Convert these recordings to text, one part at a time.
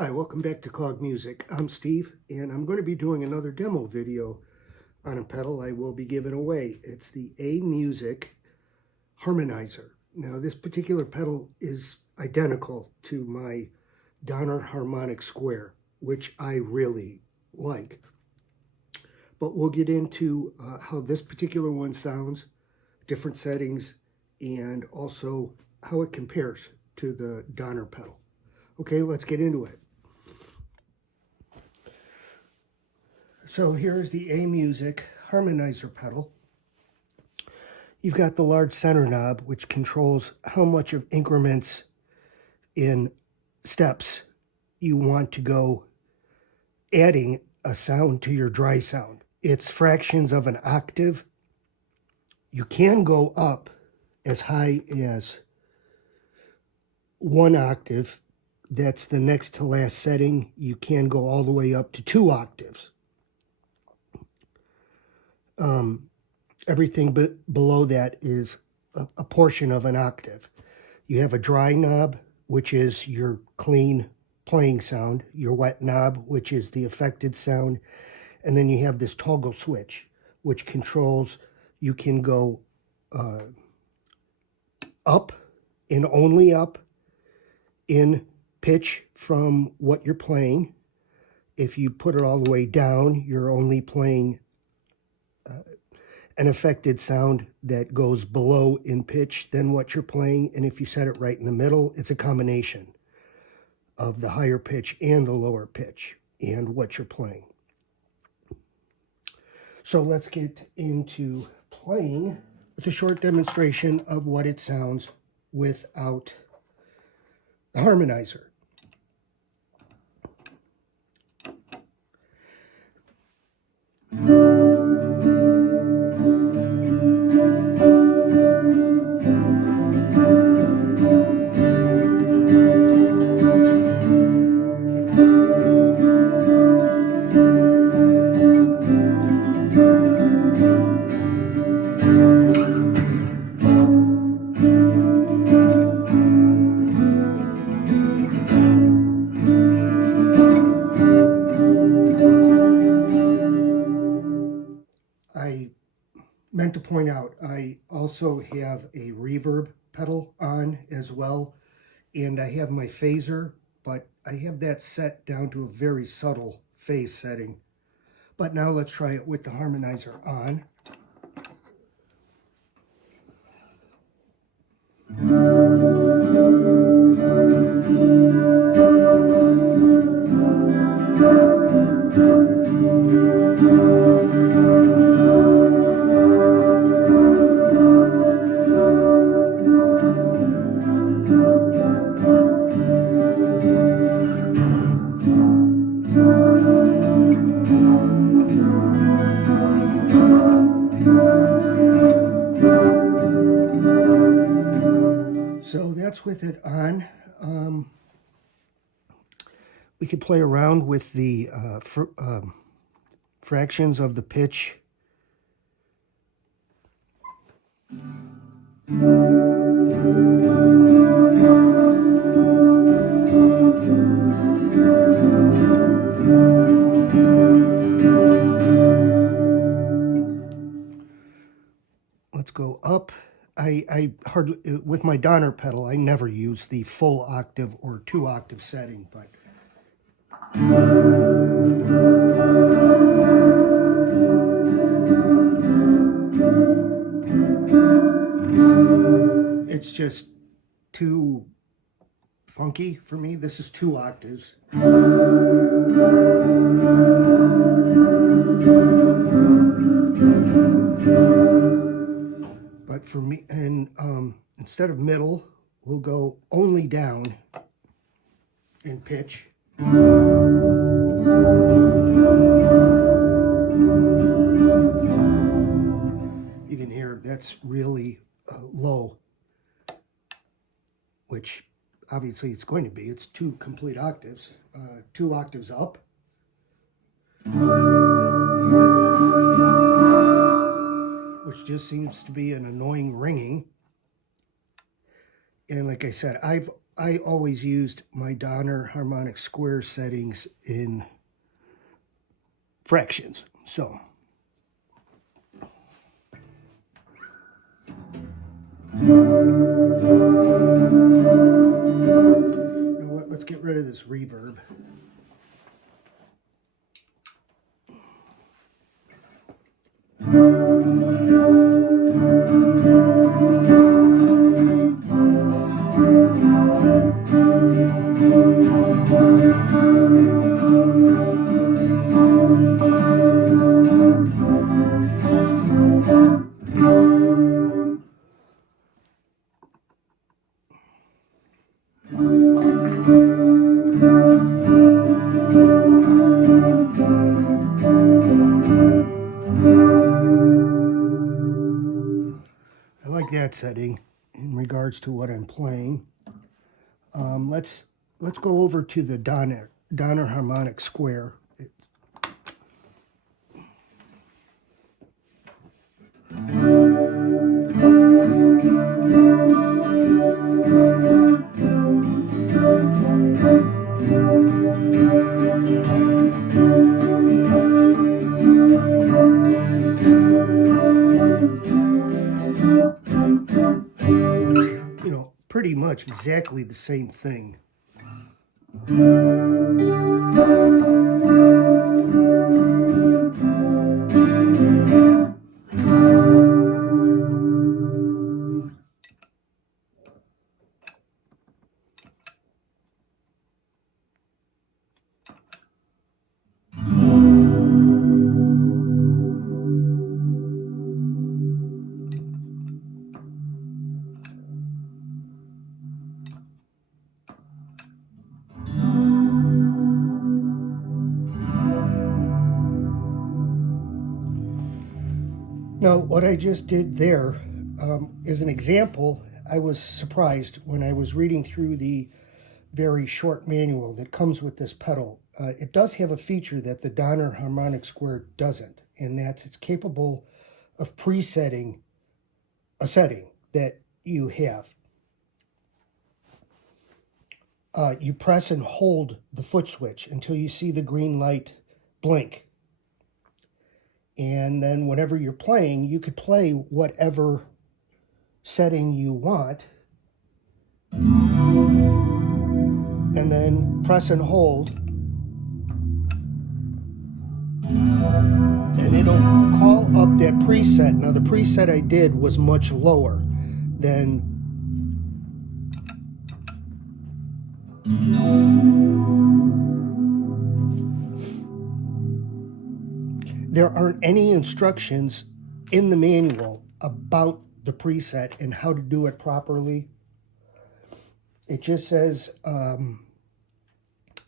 Hi, welcome back to C.O.G Music. I'm Steve, and I'm going to be doing another demo video on a pedal I will be giving away. It's the AMUZIK Harmonizer. Now, this particular pedal is identical to my Donner Harmonic Square, which I really like. But we'll get into how this particular one sounds, different settings, and also how it compares to the Donner pedal. Okay, let's get into it. So here's the AMUZIK Harmonizer pedal. You've got the large center knob, which controls how much of increments in steps you want to go adding a sound to your dry sound. It's fractions of an octave. You can go up as high as 1 octave. That's the next to last setting. You can go all the way up to 2 octaves. Everything below that is a portion of an octave. You have a dry knob, which is your clean playing sound, your wet knob, which is the affected sound, and then you have this toggle switch, which controls, you can go up and only up in pitch from what you're playing. If you put it all the way down, you're only playing an affected sound that goes below in pitch than what you're playing. And if you set it right in the middle, it's a combination of the higher pitch and the lower pitch and what you're playing. So let's get into playing with a short demonstration of what it sounds without the harmonizer. I meant to point out, I also have a reverb pedal on as well, and I have my phaser, but I have that set down to a very subtle phase setting. But now let's try it with the harmonizer on. So that's with it on. We could play around with the fractions of the pitch. Let's go up. I hardly, with my Donner pedal, I never use the full octave or 2 octave setting, but it's just too funky for me. This is 2 octaves. But for me, and instead of middle, we'll go only down in pitch. You can hear that's really low, which obviously it's going to be. It's 2 complete octaves, 2 octaves up. Which just seems to be an annoying ringing. And like I said, I've I always used my Donner harmonic square settings in fractions. So you know what? Let's get rid of this reverb. I like that setting in regards to what I'm playing. Let's go over to the Donner harmonic square. You know, pretty much exactly the same thing. Now, what I just did there is an example. I was surprised when I was reading through the very short manual that comes with this pedal. It does have a feature that the Donner harmonic square doesn't, and that's it's capable of presetting a setting that you have. You press and hold the foot switch until you see the green light blink. And then whenever you're playing, you could play whatever setting you want. And then press and hold. And it'll call up that preset. Now the preset I did was much lower than there aren't any instructions in the manual about the preset and how to do it properly. It just says,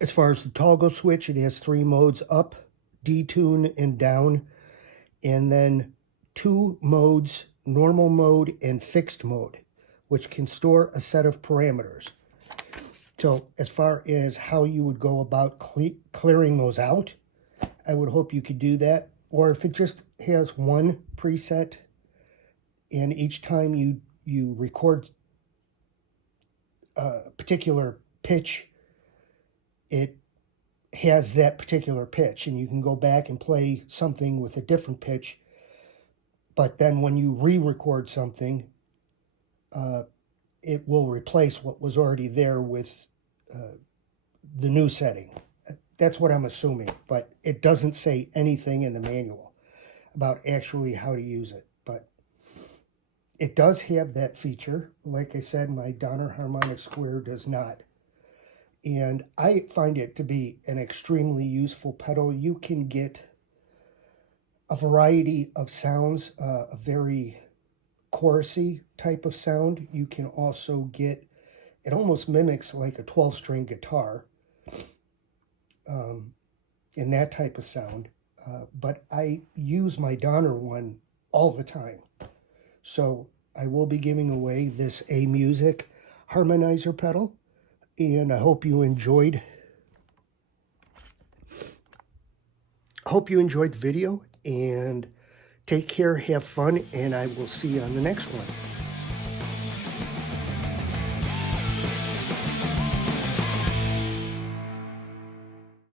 as far as the toggle switch, it has 3 modes: up, detune, and down. And then 2 modes, normal mode and fixed mode, which can store a set of parameters. So as far as how you would go about clearing those out, I would hope you could do that. Or if it just has one preset and each time you record a particular pitch, it has that particular pitch, and you can go back and play something with a different pitch. But then when you re-record something, it will replace what was already there with the new setting. That's what I'm assuming, but it doesn't say anything in the manual about actually how to use it. But it does have that feature. Like I said, my Donner harmonic square does not. And I find it to be an extremely useful pedal. You can get a variety of sounds, a very chorusy type of sound. You can also get, it almost mimics like a 12-string guitar in that type of sound. But I use my Donner one all the time. So I will be giving away this AMUZIK Harmonizer pedal. And I hope you enjoyed. The video, and take care, have fun, and I will see you on the next one.